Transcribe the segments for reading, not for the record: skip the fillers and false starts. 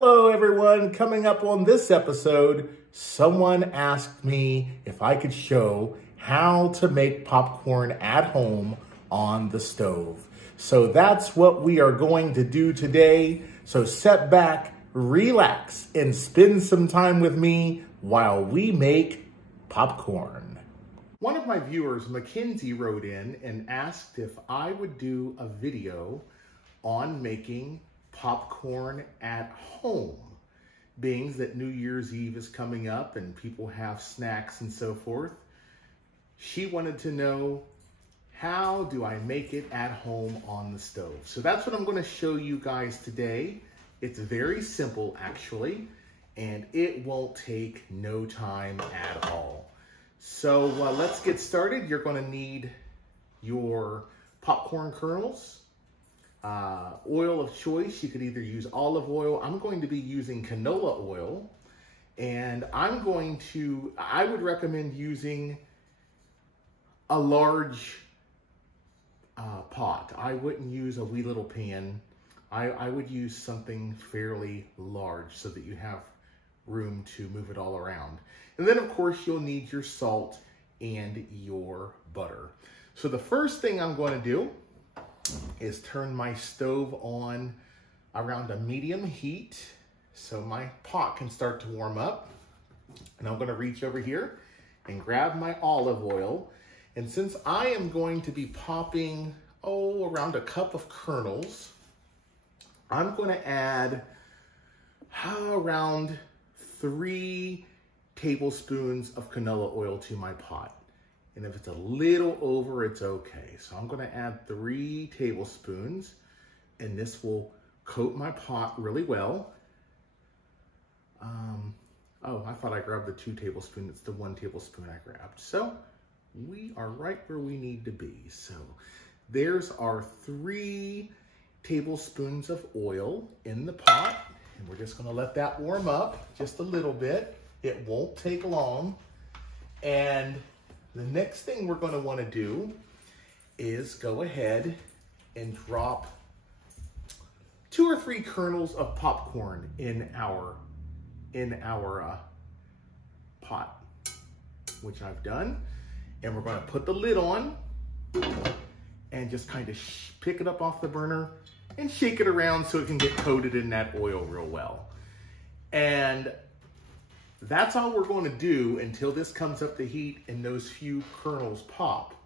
Hello everyone, coming up on this episode, someone asked me if I could show how to make popcorn at home on the stove. So that's what we are going to do today. So sit back, relax, and spend some time with me while we make popcorn. One of my viewers, Mackenzie, wrote in and asked if I would do a video on making popcorn at home, being that New Year's Eve is coming up and people have snacks and so forth. She wanted to know, how do I make it at home on the stove? So that's what I'm going to show you guys today. It's very simple actually, and it won't take no time at all. So let's get started. You're going to need your popcorn kernels, oil of choice. You could either use olive oil. I'm going to be using canola oil, and I would recommend using a large pot. I wouldn't use a wee little pan. I would use something fairly large so that you have room to move it all around. And then of course you'll need your salt and your butter. So the first thing I'm going to do is turn my stove on around a medium heat so my pot can start to warm up. And I'm going to reach over here and grab my olive oil. And since I am going to be popping, around a cup of kernels, I'm going to add around 3 tablespoons of canola oil to my pot. And if it's a little over, it's okay. So I'm going to add 3 tablespoons, and this will coat my pot really well. I thought I grabbed the 2 tablespoons. It's the 1 tablespoon I grabbed. So we are right where we need to be. So there's our 3 tablespoons of oil in the pot. And we're just going to let that warm up just a little bit. It won't take long. And the next thing we're going to want to do is go ahead and drop 2 or 3 kernels of popcorn in our pot, which I've done. And we're going to put the lid on and just kind of pick it up off the burner and shake it around so it can get coated in that oil real well. And that's all we're going to do until this comes up to heat and those few kernels pop.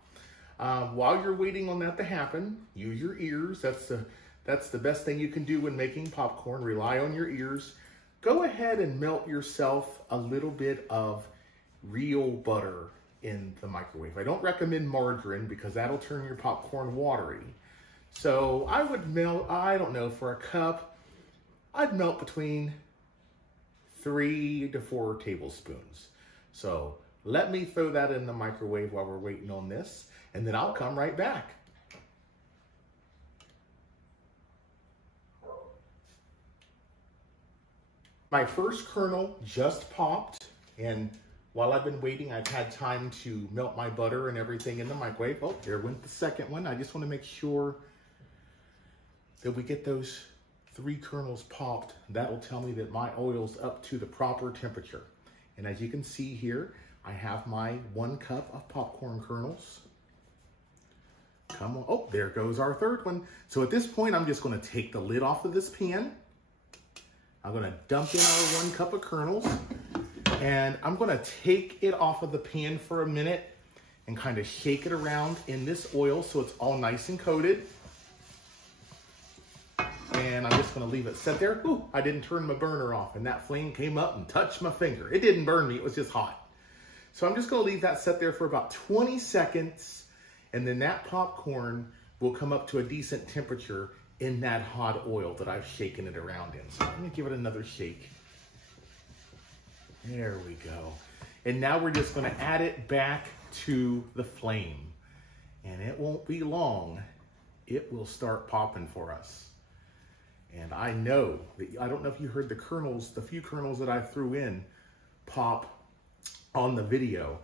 While you're waiting on that to happen, use your ears. That's the best thing you can do when making popcorn. Rely on your ears. Go ahead and melt yourself a little bit of real butter in the microwave. I don't recommend margarine because that'll turn your popcorn watery. So I would melt, I don't know, for a cup, I'd melt between 3 to 4 tablespoons. So let me throw that in the microwave while we're waiting on this, and then I'll come right back. My first kernel just popped, and while I've been waiting, I've had time to melt my butter and everything in the microwave. Oh, there went the second one. I just want to make sure that we get those 3 kernels popped. That'll tell me that my oil's up to the proper temperature. And as you can see here, I have my 1 cup of popcorn kernels. Come on, oh, there goes our 3rd one. So at this point, I'm just gonna take the lid off of this pan. I'm gonna dump in our 1 cup of kernels, and I'm gonna take it off of the pan for a minute and kind of shake it around in this oil so it's all nice and coated. And I'm just gonna leave it sit there. Ooh, I didn't turn my burner off, and that flame came up and touched my finger. It didn't burn me, it was just hot. So I'm just gonna leave that sit there for about 20 seconds, and then that popcorn will come up to a decent temperature in that hot oil that I've shaken it around in. So I'm gonna give it another shake. There we go. And now we're just gonna add it back to the flame. And it won't be long, it will start popping for us. And I know that, I don't know if you heard the kernels, the few kernels that I threw in pop on the video,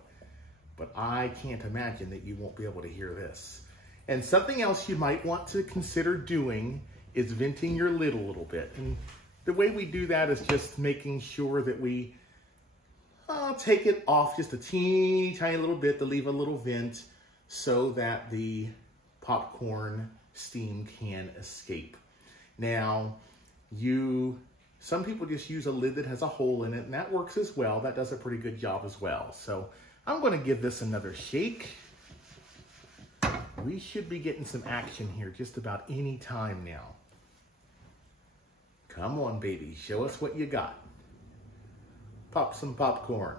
but I can't imagine that you won't be able to hear this. And something else you might want to consider doing is venting your lid a little bit. And the way we do that is just making sure that we take it off just a teeny tiny little bit to leave a little vent so that the popcorn steam can escape. Now, some people just use a lid that has a hole in it, and that works as well. That does a pretty good job as well. So I'm going to give this another shake. We should be getting some action here just about any time now. Come on, baby. Show us what you got. Pop some popcorn.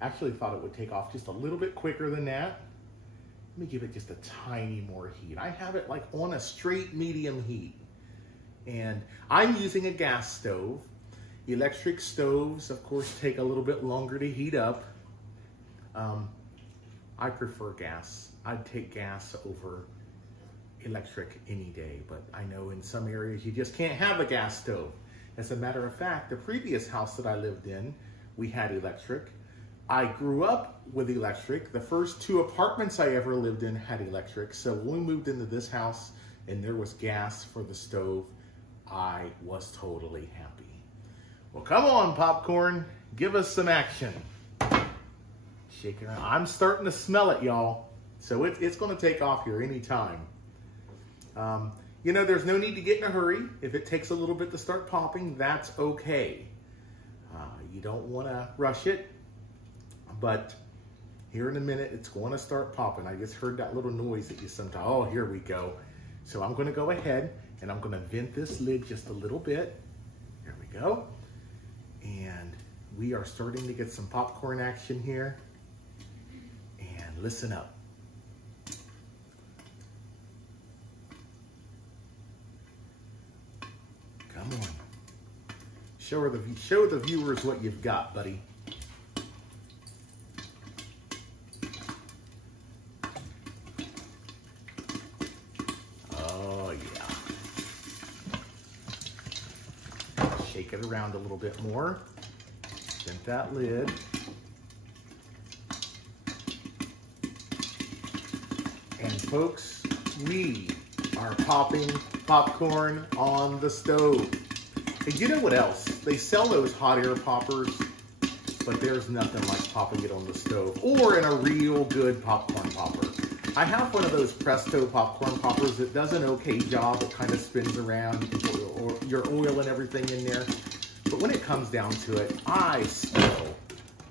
Actually thought it would take off just a little bit quicker than that. Let me give it just a tiny more heat. I have it like on a straight medium heat. And I'm using a gas stove. Electric stoves, of course, take a little bit longer to heat up. I prefer gas. I'd take gas over electric any day, but I know in some areas you just can't have a gas stove. As a matter of fact, the previous house that I lived in, we had electric. I grew up with electric. The first 2 apartments I ever lived in had electric. So when we moved into this house and there was gas for the stove, I was totally happy. Well, come on, popcorn. Give us some action. Shake it around. I'm starting to smell it, y'all. So it's going to take off here anytime. You know, there's no need to get in a hurry. If it takes a little bit to start popping, that's okay. You don't want to rush it. But here in a minute, it's going to start popping. I just heard that little noise that you sometimes, oh, here we go. So I'm going to go ahead and I'm going to vent this lid just a little bit. There we go. And we are starting to get some popcorn action here. And listen up. Come on. Show the viewers what you've got, buddy. Oh, yeah. Shake it around a little bit more. Vent that lid. And folks, we are popping popcorn on the stove. And you know what else? They sell those hot air poppers, but there's nothing like popping it on the stove or in a real good popcorn popper. I have one of those Presto popcorn poppers that does an okay job. It kind of spins around. You can put your oil and everything in there. But when it comes down to it, I still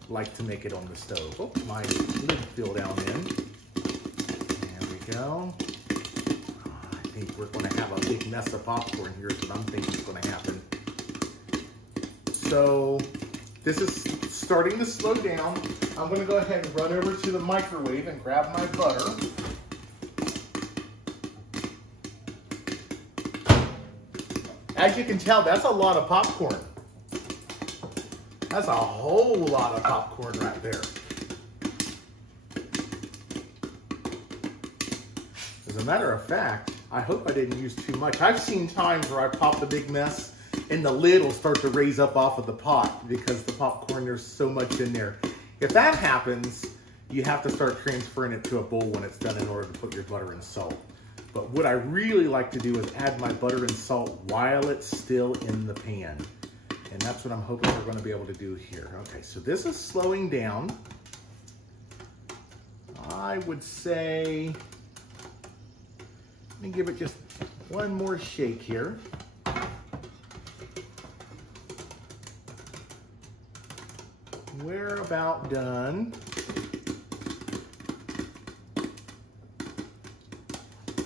like to make it on the stove. Oh, my lid fell down in. There we go. I think we're going to have a big mess of popcorn here is what I'm thinking is going to happen. So this is starting to slow down. I'm going to go ahead and run over to the microwave and grab my butter. As you can tell, that's a lot of popcorn. That's a whole lot of popcorn right there. As a matter of fact, I hope I didn't use too much. I've seen times where I pop the big mess and the lid will start to raise up off of the pot because the popcorn, there's so much in there. If that happens, you have to start transferring it to a bowl when it's done in order to put your butter and salt. But what I really like to do is add my butter and salt while it's still in the pan. And that's what I'm hoping we're going to be able to do here. Okay, so this is slowing down. I would say, let me give it just one more shake here. We're about done.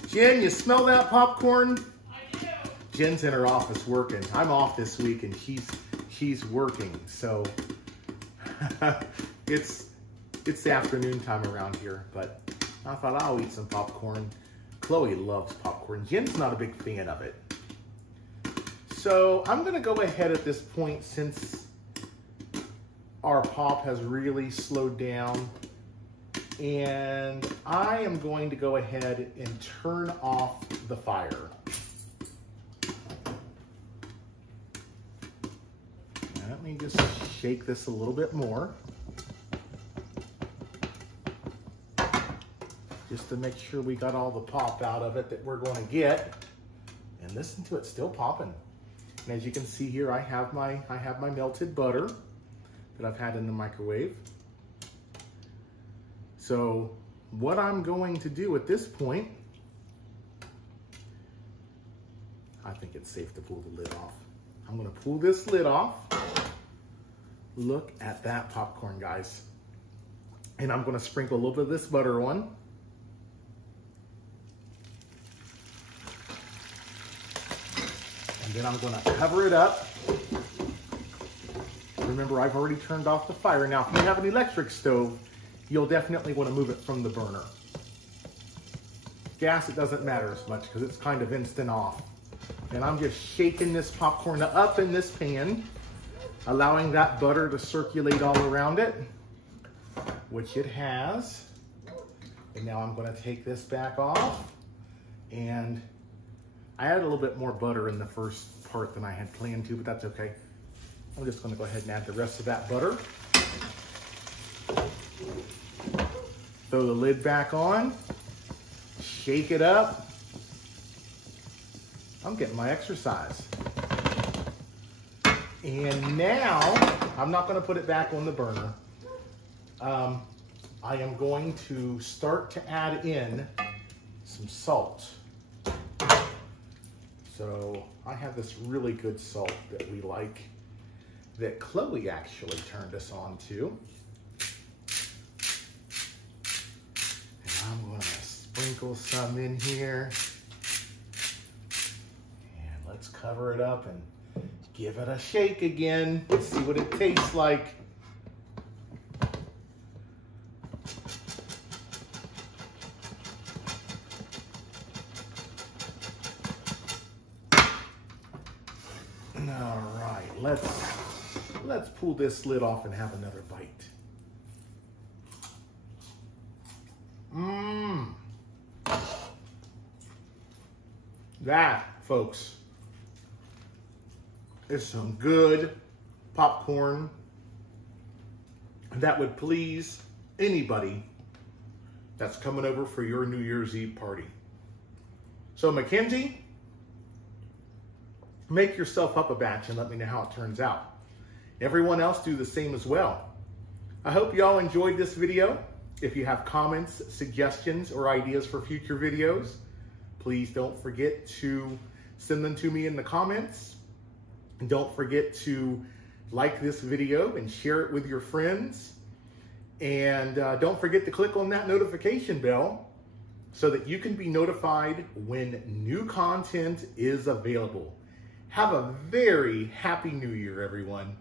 Jen, you smell that popcorn? I do. Jen's in her office working. I'm off this week and she's working. So it's the afternoon time around here, but I thought I'll eat some popcorn. Chloe loves popcorn. Jen's not a big fan of it. So I'm gonna go ahead at this point, since our pop has really slowed down, and I am going to go ahead and turn off the fire. Let me just shake this a little bit more, just to make sure we got all the pop out of it that we're going to get. And listen to it, still popping. And as you can see here, I have my melted butter that I've had in the microwave. So what I'm going to do at this point, I think it's safe to pull the lid off. I'm gonna pull this lid off. Look at that popcorn, guys. And I'm gonna sprinkle a little bit of this butter on. And then I'm gonna cover it up. Remember, I've already turned off the fire. Now, if you have an electric stove, you'll definitely wanna move it from the burner. Gas, it doesn't matter as much because it's kind of instant off. And I'm just shaking this popcorn up in this pan, allowing that butter to circulate all around it, which it has. And now I'm gonna take this back off. And I added a little bit more butter in the first part than I had planned to, but that's okay. I'm just gonna go ahead and add the rest of that butter. Throw the lid back on, shake it up. I'm getting my exercise. And now, I'm not gonna put it back on the burner. I am going to start to add in some salt. So I have this really good salt that we like, that Chloe actually turned us on to. And I'm gonna sprinkle some in here. And let's cover it up and give it a shake again. Let's see what it tastes like. All right, let's pull this lid off and have another bite. That, folks, is some good popcorn that would please anybody that's coming over for your New Year's Eve party. So Mackenzie, make yourself up a batch and let me know how it turns out. Everyone else do the same as well. I hope y'all enjoyed this video. If you have comments, suggestions, or ideas for future videos, please don't forget to send them to me in the comments. And don't forget to like this video and share it with your friends. And don't forget to click on that notification bell so that you can be notified when new content is available. Have a very happy New Year, everyone.